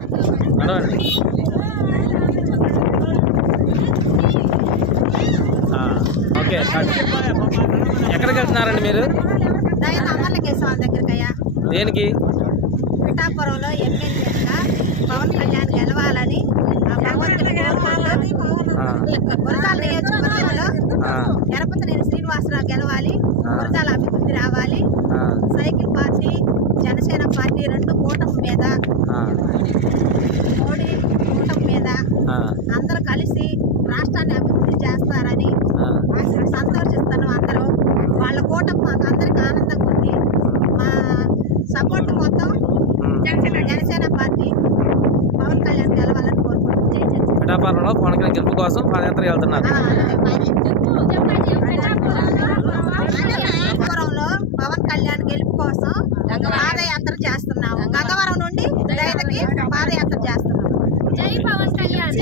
నడవండి. ఓకే, ఎక్కడికి వెళ్తున్నారండి మీరు? దేనికి? పిఠాపురంలో ఎమ్మెల్యేగా పవన్ కళ్యాణ్ గెలవాలని ఆ భగవంతుని గురజాల నియోజకవర్గంలో ఎరపతినేని శ్రీనివాసరావు గెలవాలి, గురజాల అభివృద్ధి రావాలి, సైకిల్ పార్టీ జనసేన పార్టీ రెండు కూటమి మీద మోడీ కూటమి మీద అందరూ కలిసి రాష్ట్రాన్ని అభివృద్ధి చేస్తారని సంతోషిస్తాను. అందరూ వాళ్ళ కూటమి మాకు అందరికి ఆనందంగా ఉంది. మా సపోర్ట్ మొత్తం జనసేన పార్టీ పవన్ కళ్యాణ్ గెలవాలని కోరుకుంటున్నాం. పిఠాపురంలో పవన్ కళ్యాణ్ గెలుపు కోసం పాదయాత్ర వెళ్తున్నారు. పిఠాపురంలో పవన్ కళ్యాణ్ గెలుపు కోసం పాదయాత్ర చేస్తున్నాము. గంగవరం నుండి పాదయాత్ర చేస్తున్నాము. జై పవన్ కళ్యాణ్.